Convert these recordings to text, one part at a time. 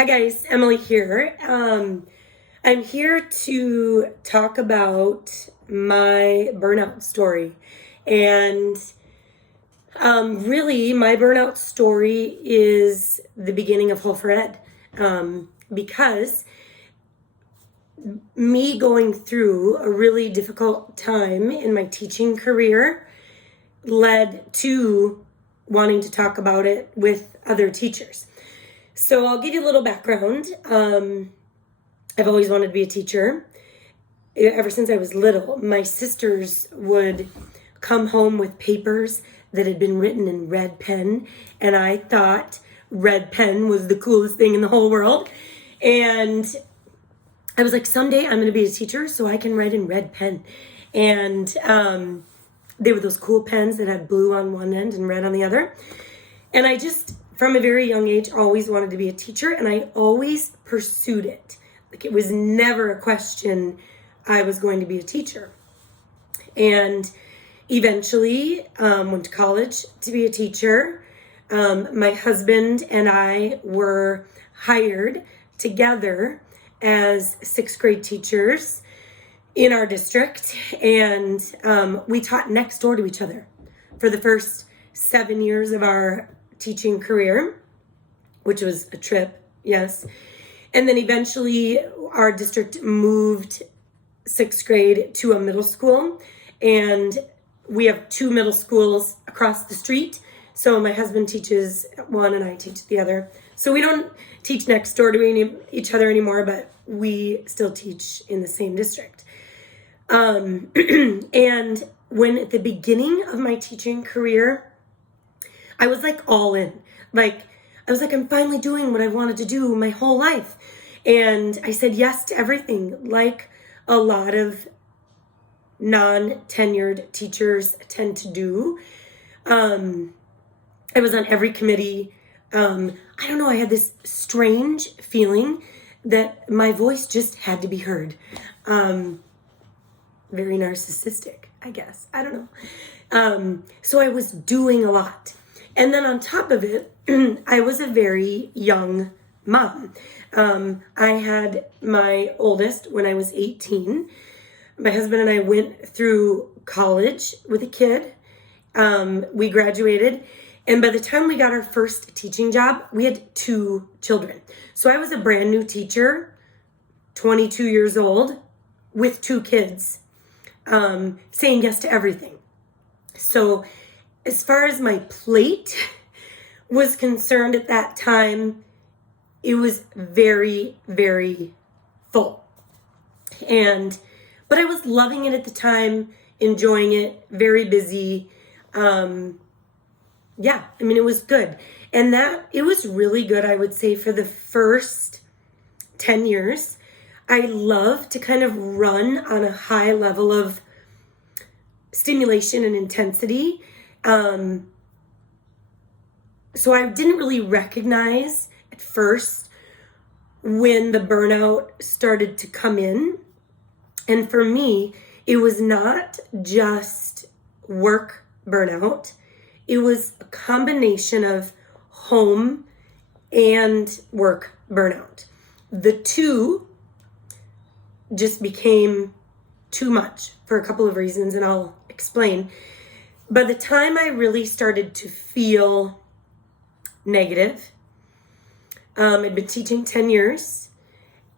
Hi guys, Emily here. I'm here to talk about my burnout story. And really, my burnout story is the beginning of Whole for Ed. Because me going through a really difficult time in my teaching career led to wanting to talk about it with other teachers. So I'll give you a little background. I've always wanted to be a teacher. Ever since I was little, my sisters would come home with papers that had been written in red pen, and I thought red pen was the coolest thing in the whole world. And I was like, someday I'm going to be a teacher so I can write in red pen. And they were those cool pens that had blue on one end and red on the other. And I just, from a very young age, always wanted to be a teacher, and I always pursued it. Like, it was never a question I was going to be a teacher. And eventually went to college to be a teacher. My husband and I were hired together as sixth grade teachers in our district, and we taught next door to each other for the first 7 years of our teaching career, which was a trip, yes. And then eventually our district moved sixth grade to a middle school, and we have two middle schools across the street. So my husband teaches one and I teach the other. So we don't teach next door to each other anymore, but we still teach in the same district. And when at the beginning of my teaching career, I was like all in. Like, I was like, I'm finally doing what I wanted to do my whole life. And I said yes to everything, like a lot of non-tenured teachers tend to do. I was on every committee. I don't know, I had this strange feeling that my voice just had to be heard. Very narcissistic, I guess. I don't know. So I was doing a lot. And then on top of it, I was a very young mom. I had my oldest when I was 18. My husband and I went through college with a kid. We graduated. And by the time we got our first teaching job, we had 2 children. So I was a brand new teacher, 22 years old, with 2 kids, saying yes to everything. So as far as my plate was concerned at that time, it was very, very full. But I was loving it at the time, enjoying it, very busy. Yeah, I mean, it was good. And it was really good, I would say, for the first 10 years. I love to kind of run on a high level of stimulation and intensity. So I didn't really recognize at first when the burnout started to come in. And for me, it was not just work burnout. It was a combination of home and work burnout. The two just became too much for a couple of reasons, and I'll explain. By the time I really started to feel negative, I'd been teaching 10 years,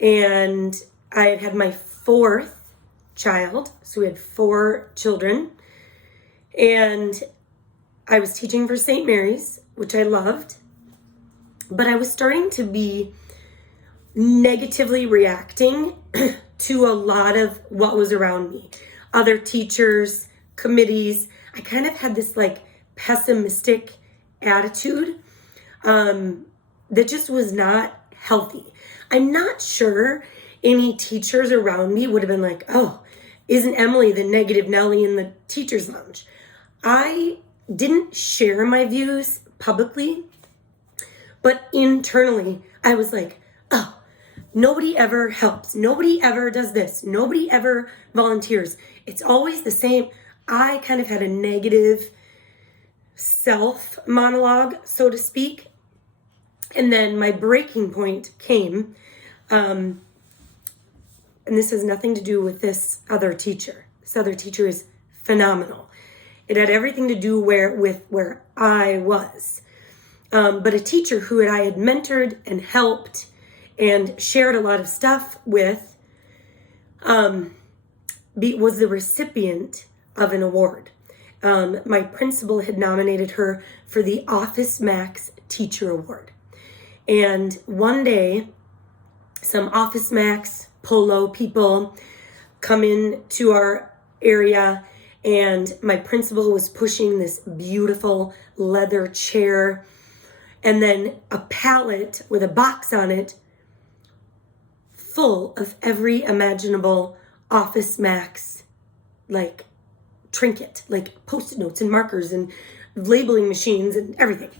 and I had had my 4th child, so we had 4 children, and I was teaching for St. Mary's, which I loved, but I was starting to be negatively reacting to a lot of what was around me. Other teachers, committees. I kind of had this like pessimistic attitude that just was not healthy. I'm not sure any teachers around me would have been like, oh, isn't Emily the negative Nelly in the teacher's lounge? I didn't share my views publicly, but internally I was like, oh, nobody ever helps. Nobody ever does this. Nobody ever volunteers. It's always the same. I kind of had a negative self monologue, so to speak. And then my breaking point came, and this has nothing to do with this other teacher. This other teacher is phenomenal. It had everything to do with where I was. But a teacher who I had mentored and helped and shared a lot of stuff with was the recipient of an award. My principal had nominated her for the Office Max Teacher Award. And one day, some Office Max Polo people come into our area, and my principal was pushing this beautiful leather chair and then a pallet with a box on it full of every imaginable Office Max, like, trinket, like Post-it notes and markers and labeling machines and everything.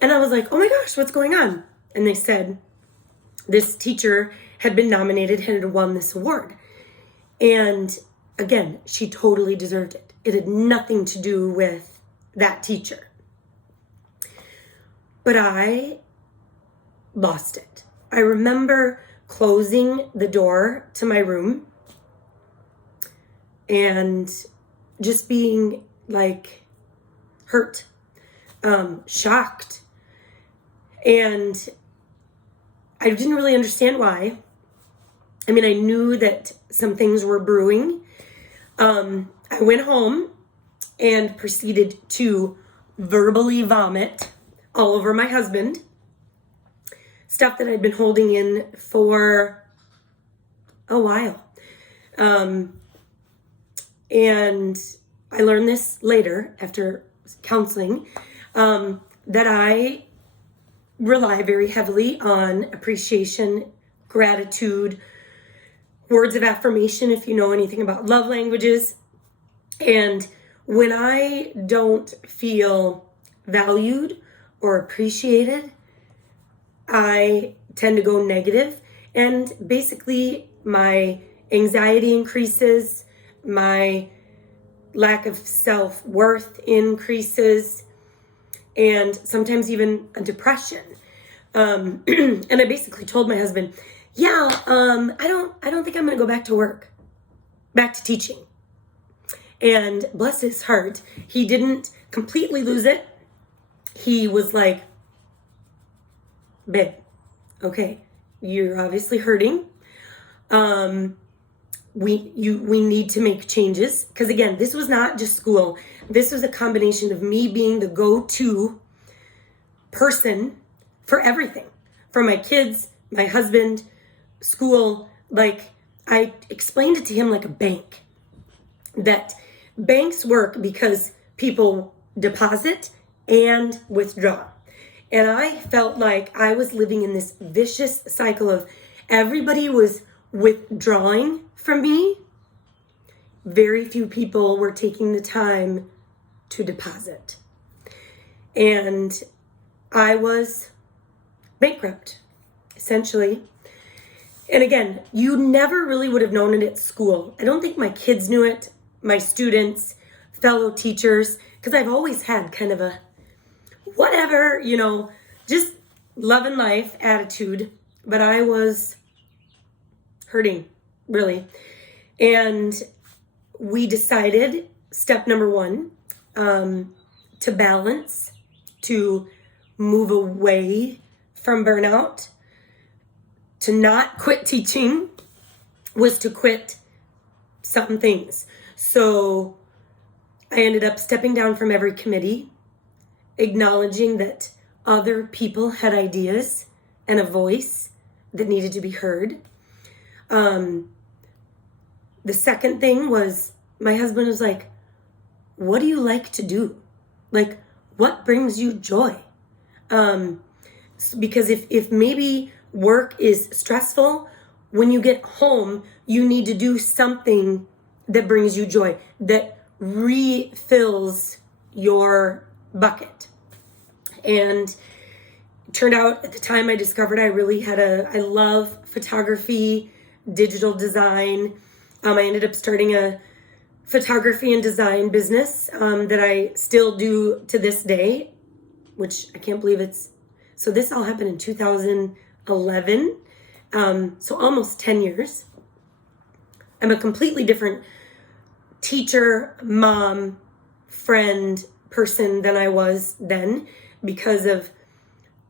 And I was like, oh my gosh, what's going on? And they said this teacher had been nominated, had won this award. And again, she totally deserved it. It had nothing to do with that teacher. But I lost it. I remember closing the door to my room and just being like hurt, shocked. And I didn't really understand why. I mean, I knew that some things were brewing. I went home and proceeded to verbally vomit all over my husband. Stuff that I'd been holding in for a while. And I learned this later after counseling, that I rely very heavily on appreciation, gratitude, words of affirmation, if you know anything about love languages. And when I don't feel valued or appreciated, I tend to go negative, and basically my anxiety increases, my lack of self-worth increases, and sometimes even a depression. And I basically told my husband, I don't think I'm going to go back to work, back to teaching. And bless his heart, he didn't completely lose it. He was like, babe, okay, you're obviously hurting. We need to make changes. Because again, this was not just school. This was a combination of me being the go-to person for everything. For my kids, my husband, school. Like, I explained it to him like a bank. That banks work because people deposit and withdraw. And I felt like I was living in this vicious cycle of everybody was withdrawing from me. Very few people were taking the time to deposit. And I was bankrupt, essentially. And again, you never really would have known it at school. I don't think my kids knew it, my students, fellow teachers, because I've always had kind of a whatever, just loving life attitude. But I was hurting, really. And we decided, step number one, to balance, to move away from burnout, to not quit teaching, was to quit some things. So I ended up stepping down from every committee, acknowledging that other people had ideas and a voice that needed to be heard. The second thing was my husband was like, what do you like to do? Like, what brings you joy? Because if maybe work is stressful, when you get home, you need to do something that brings you joy, that refills your bucket. And it turned out at the time I discovered I love photography, digital design. I ended up starting a photography and design business that I still do to this day, which I can't believe it's So this all happened in 2011. So almost 10 years. I'm a completely different teacher, mom, friend, person than I was then because of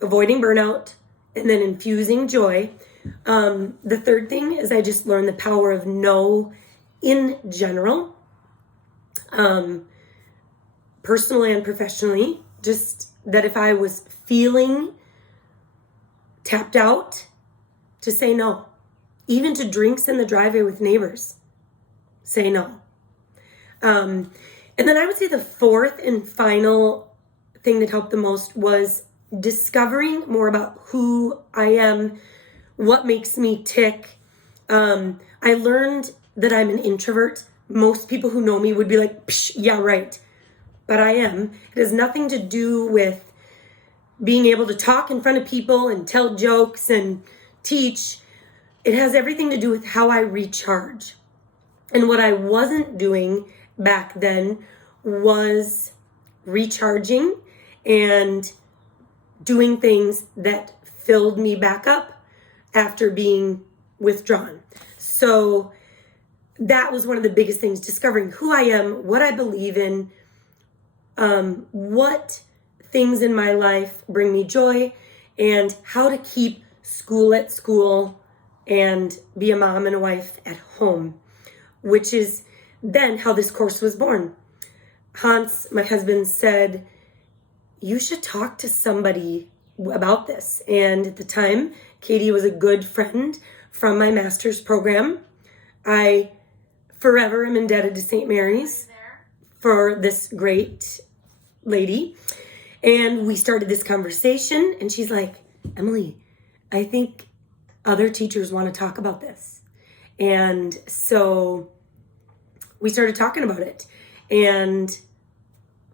avoiding burnout and then infusing joy. The third thing is I just learned the power of no in general, personally and professionally. Just that if I was feeling tapped out, to say no. Even to drinks in the driveway with neighbors, say no. And then I would say the fourth and final thing that helped the most was discovering more about who I am, what makes me tick. I learned that I'm an introvert. Most people who know me would be like, psh, yeah, right. But I am. It has nothing to do with being able to talk in front of people and tell jokes and teach. It has everything to do with how I recharge. And what I wasn't doing back then was recharging and doing things that filled me back up after being withdrawn. So that was one of the biggest things, discovering who I am, what I believe in, what things in my life bring me joy, and how to keep school at school and be a mom and a wife at home, which is then how this course was born. Hans, my husband, said, you should talk to somebody about this. And at the time, Katie was a good friend from my master's program. I forever am indebted to St. Mary's for this great lady. And we started this conversation, and she's like, Emily, I think other teachers want to talk about this. And so we started talking about it, and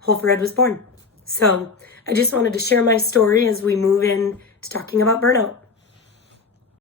Whole for Ed was born. So I just wanted to share my story as we move in to talking about burnout.